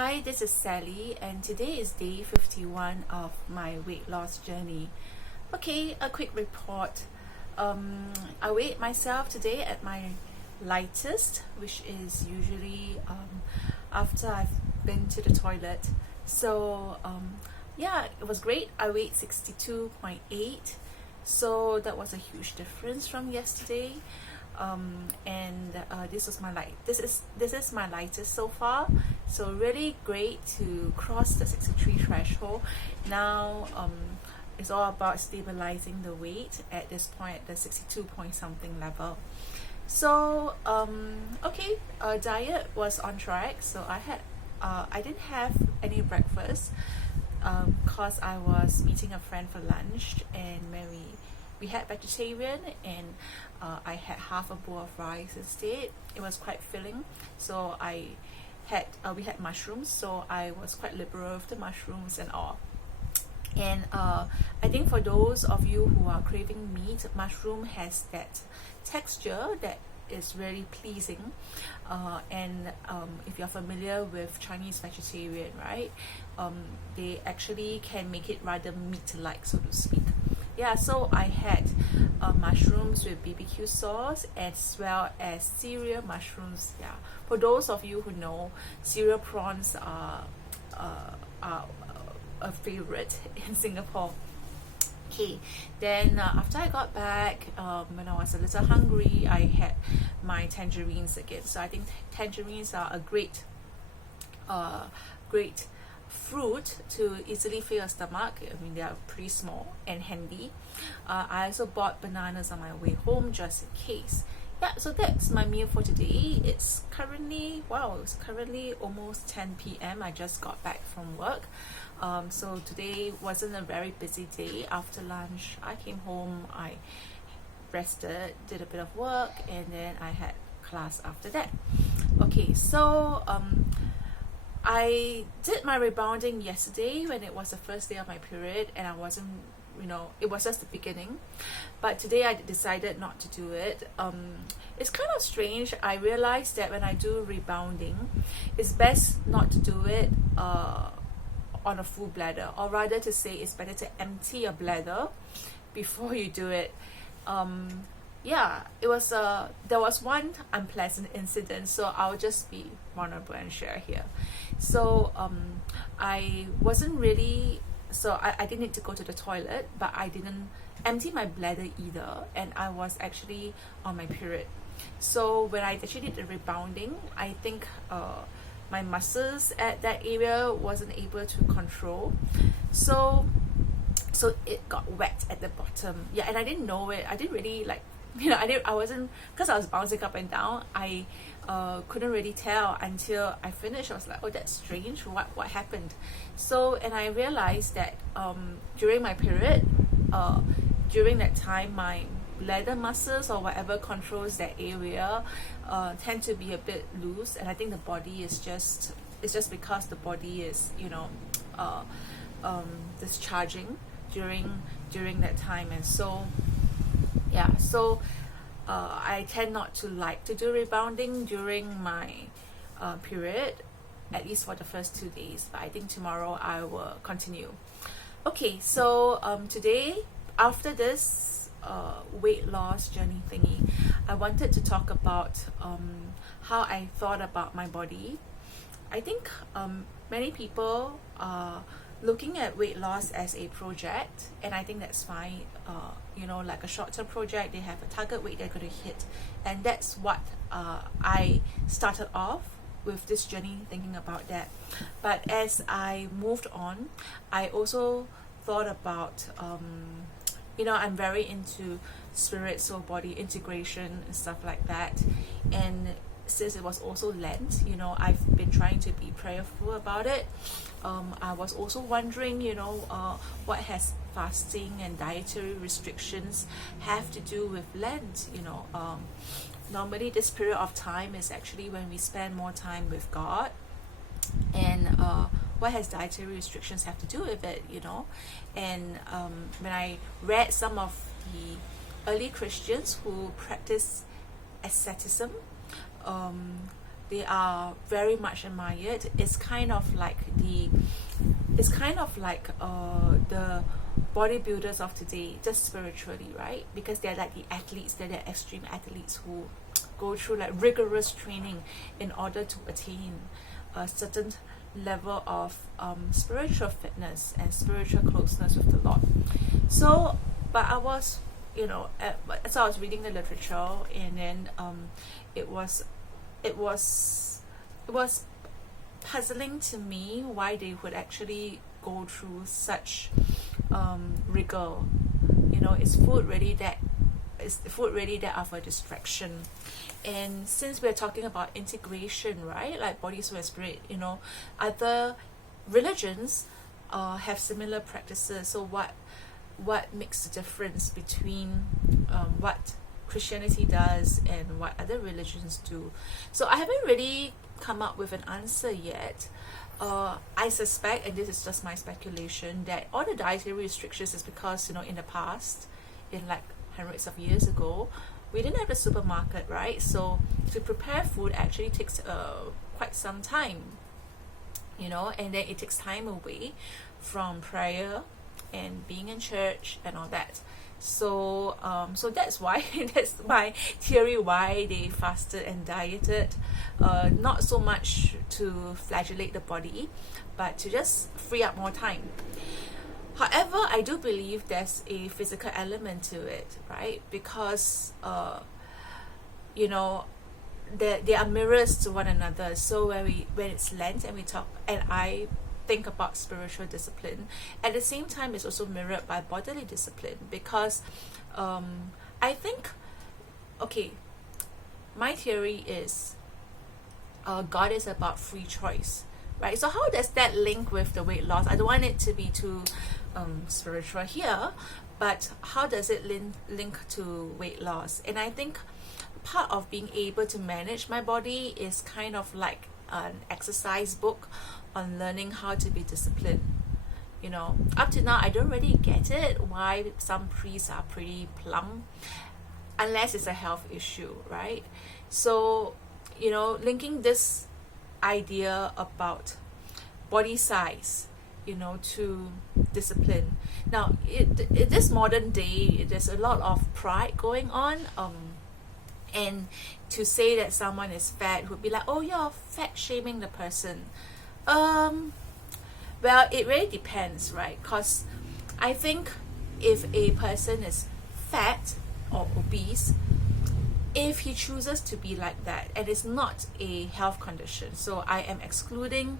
Hi, this is Sally, and today is day 51 of my weight loss journey. Okay, a quick report. I weighed myself today at my lightest, which is usually after I've been to the toilet. So, yeah, it was great. I weighed 62.8, so that was a huge difference from yesterday. This is my lightest so far, so really great to cross the 63 threshold. Now it's all about stabilizing the weight at this point at the 62 point something level. So diet was on track. So I didn't have any breakfast because I was meeting a friend for lunch, and when we had vegetarian, and I had half a bowl of rice instead. It was quite filling, so we had mushrooms, so I was quite liberal with the mushrooms and all. And I think for those of you who are craving meat, mushroom has that texture that is really pleasing. And if you're familiar with Chinese vegetarian, right, they actually can make it rather meat-like, so to speak. Yeah, so I had mushrooms with BBQ sauce as well as cereal mushrooms. Yeah, for those of you who know, cereal prawns are a favorite in Singapore. Okay, then after I got back, when I was a little hungry, I had my tangerines again. So I think tangerines are a great fruit to easily fill your stomach. I mean, they are pretty small and handy. I also bought bananas on my way home just in case. Yeah, so that's my meal for today. It's currently almost 10 p.m. I just got back from work. So today wasn't a very busy day. After lunch, I came home, I rested, did a bit of work, and then I had class after that. Okay, so I did my rebounding yesterday when it was the first day of my period, and I wasn't, it was just the beginning. But today I decided not to do it. It's kind of strange. I realized that when I do rebounding, it's best not to do it on a full bladder, or rather to say it's better to empty your bladder before you do it. Yeah, there was one unpleasant incident, so I'll just be vulnerable and share here. So I wasn't really, so I didn't need to go to the toilet, but I didn't empty my bladder either, and I was actually on my period. So when I actually did the rebounding, I think my muscles at that area wasn't able to control, so it got wet at the bottom. Yeah, and I didn't know it. I didn't really I wasn't, because I was bouncing up and down, I couldn't really tell until I finished. I was like, oh, that's strange, what happened? So, and I realized that during my period, during that time, my bladder muscles or whatever controls that area tend to be a bit loose, and I think the body is just, it's just because the body is discharging during that time. And so yeah, so I tend not to like to do rebounding during my period, at least for the first 2 days, but I think tomorrow I will continue. Okay, so today, after this weight loss journey thingy, I wanted to talk about how I thought about my body. I think many people are looking at weight loss as a project, and I think that's fine. Like a short-term project, they have a target weight they're going to hit, and that's what I started off with this journey, thinking about that. But as I moved on, I also thought about I'm very into spirit, soul, body integration and stuff like that. And since it was also Lent, I've been trying to be prayerful about it. I was also wondering, what has fasting and dietary restrictions have to do with Lent? Normally this period of time is actually when we spend more time with God, and what has dietary restrictions have to do with it? And when I read some of the early Christians who practice asceticism, they are very much admired. It's kind of like the bodybuilders of today, just spiritually, right? Because they're like the athletes, they're the extreme athletes who go through like rigorous training in order to attain a certain level of spiritual fitness and spiritual closeness with the Lord. So, but I was, so I was reading the literature, and then it was puzzling to me why they would actually go through such rigor. Is food really that of a distraction? And since we're talking about integration, right, like body, soul, and spirit, other religions have similar practices. So what makes the difference between what Christianity does and what other religions do? So I haven't really come up with an answer yet. I suspect, and this is just my speculation, that all the dietary restrictions is because, in the past, in like hundreds of years ago, we didn't have a supermarket, right? So to prepare food actually takes quite some time, and then it takes time away from prayer and being in church and all that. So that's why that's my theory why they fasted and dieted, not so much to flagellate the body, but to just free up more time. However, I do believe there's a physical element to it, right? Because they are mirrors to one another. So when it's Lent and we talk, and I think about spiritual discipline, at the same time it's also mirrored by bodily discipline, because I think, my theory is God is about free choice, right? So how does that link with the weight loss? I don't want it to be too spiritual here, but how does it link to weight loss? And I think part of being able to manage my body is kind of like an exercise book on learning how to be disciplined. Up to now I don't really get it why some priests are pretty plump, unless it's a health issue, right? So linking this idea about body size to discipline. Now in this modern day, there's a lot of pride going on, and to say that someone is fat would be like, oh, you're fat shaming the person. Well, it really depends, right? Because I think if a person is fat or obese, if he chooses to be like that, and it's not a health condition, so I am excluding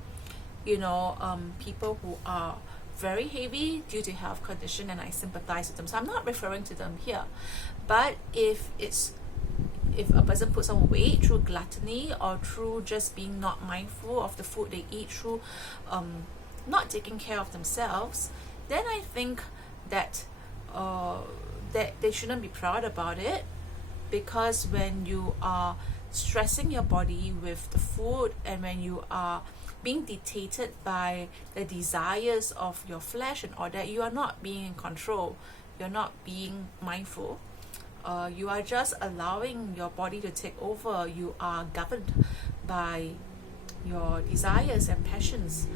people who are very heavy due to health condition, and I sympathize with them, so I'm not referring to them here. But if a person puts on weight through gluttony, or through just being not mindful of the food they eat, through not taking care of themselves, then I think that that they shouldn't be proud about it. Because when you are stressing your body with the food, and when you are being dictated by the desires of your flesh and all that, you are not being in control, you're not being mindful. You are just allowing your body to take over. You are governed by your desires and passions.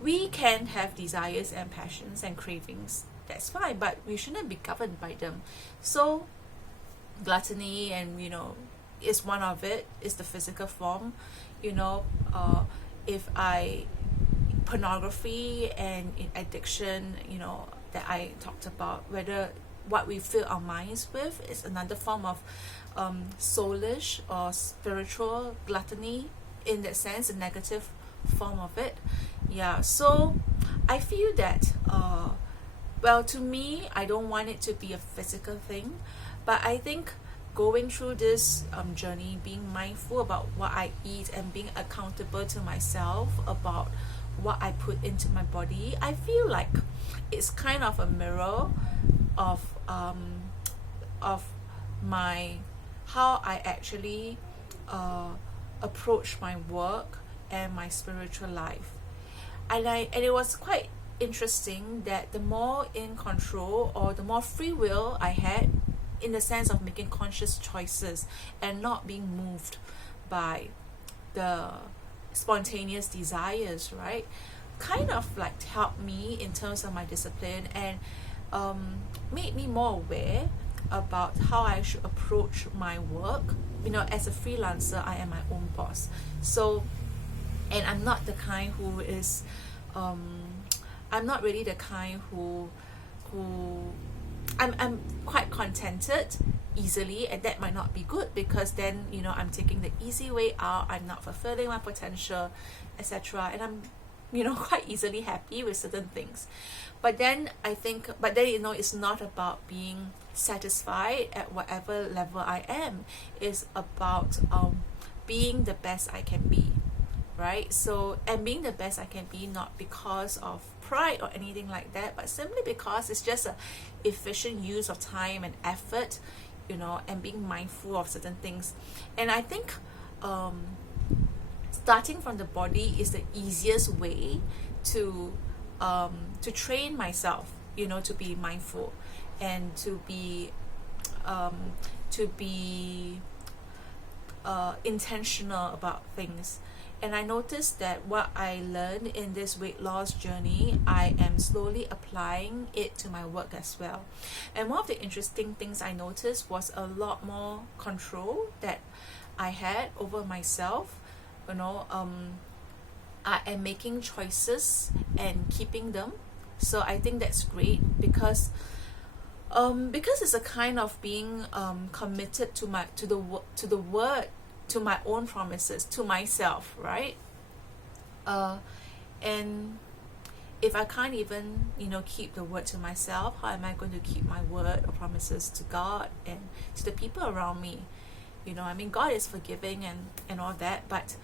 We can have desires and passions and cravings, that's fine, but we shouldn't be governed by them. So gluttony, and is one of it, is the physical form. If pornography and addiction, that I talked about, whether what we fill our minds with is another form of soulish or spiritual gluttony, in that sense, a negative form of it. So I feel that to me, I don't want it to be a physical thing, but I think going through this journey, being mindful about what I eat and being accountable to myself about what I put into my body, I feel like it's kind of a mirror of my how I actually approach my work and my spiritual life. And it was quite interesting that the more in control, or the more free will I had, in the sense of making conscious choices and not being moved by the spontaneous desires, right, kind of like helped me in terms of my discipline, and made me more aware about how I should approach my work. You know, as a freelancer, I am my own boss. So, and I'm not the kind who is, I'm not really the kind who I'm quite contented easily, and that might not be good, because then, you know, I'm taking the easy way out, I'm not fulfilling my potential, etc., and I'm, you know, quite easily happy with certain things. But then I think, you know, it's not about being satisfied at whatever level I am. It's about being the best I can be, right? So, and being the best I can be, not because of pride or anything like that, but simply because it's just a efficient use of time and effort, you know, and being mindful of certain things. And I think starting from the body is the easiest way to train myself, you know, to be mindful and to be intentional about things. And I noticed that what I learned in this weight loss journey, I am slowly applying it to my work as well. And one of the interesting things I noticed was a lot more control that I had over myself. You know, I am making choices and keeping them. So I think that's great, because it's a kind of being committed to the word, to my own promises to myself, right? And if I can't even, you know, keep the word to myself, how am I going to keep my word or promises to God and to the people around me? You know, I mean, God is forgiving and all that, but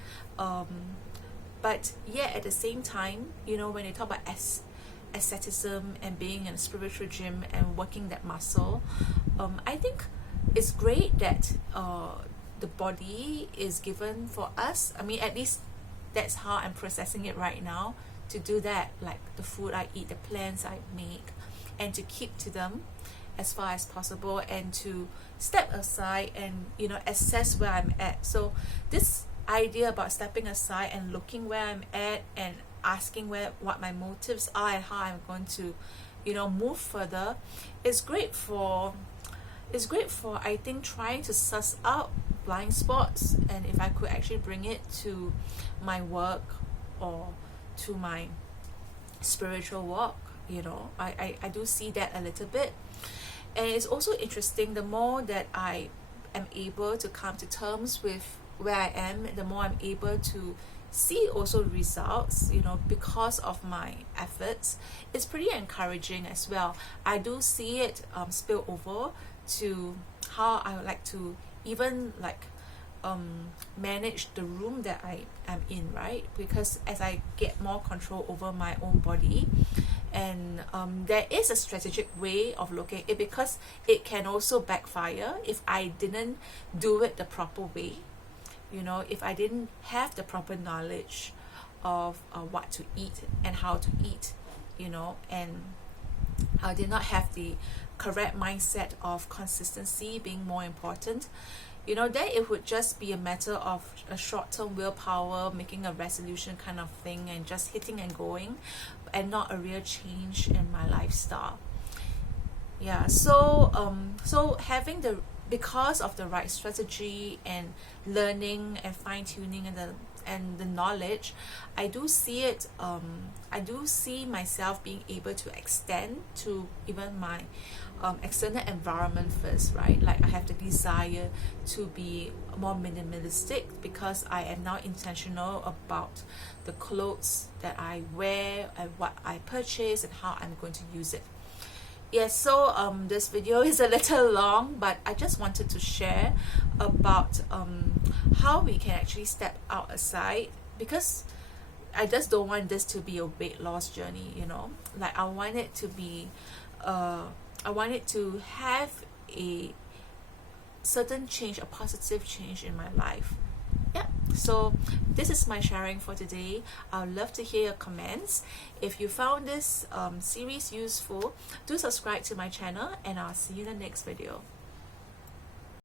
yeah, at the same time, you know, when they talk about asceticism and being in a spiritual gym and working that muscle, I think it's great that the body is given for us. I mean, at least that's how I'm processing it right now, to do that, like the food I eat, the plans I make, and to keep to them as far as possible, and to step aside and, you know, assess where I'm at. So this idea about stepping aside and looking where I'm at and asking what my motives are and how I'm going to, you know, move further is great for I think trying to suss out blind spots, and if I could actually bring it to my work or to my spiritual walk, you know, I do see that a little bit. And it's also interesting, the more that I am able to come to terms with where I am, the more I'm able to see also results, you know, because of my efforts. It's pretty encouraging as well. I do see it spill over to how I would like to even like manage the room that I am in, right? Because as I get more control over my own body, and there is a strategic way of looking at it, because it can also backfire if I didn't do it the proper way. You know, if I didn't have the proper knowledge of what to eat and how to eat, you know, and I did not have the correct mindset of consistency being more important, you know, then it would just be a matter of a short-term willpower, making a resolution kind of thing, and just hitting and going, and not a real change in my lifestyle. Yeah, so having because of the right strategy and learning and fine-tuning and the knowledge, I do see it, I do see myself being able to extend to even my external environment first, right? Like I have the desire to be more minimalistic, because I am now intentional about the clothes that I wear and what I purchase and how I'm going to use it. Yes, so this video is a little long, but I just wanted to share about how we can actually step aside, because I just don't want this to be a weight loss journey, you know. Like I want it to be I want it to have a certain change, a positive change in my life. Yeah, so this is my sharing for today. I would love to hear your comments. If you found this series useful, do subscribe to my channel, and I'll see you in the next video.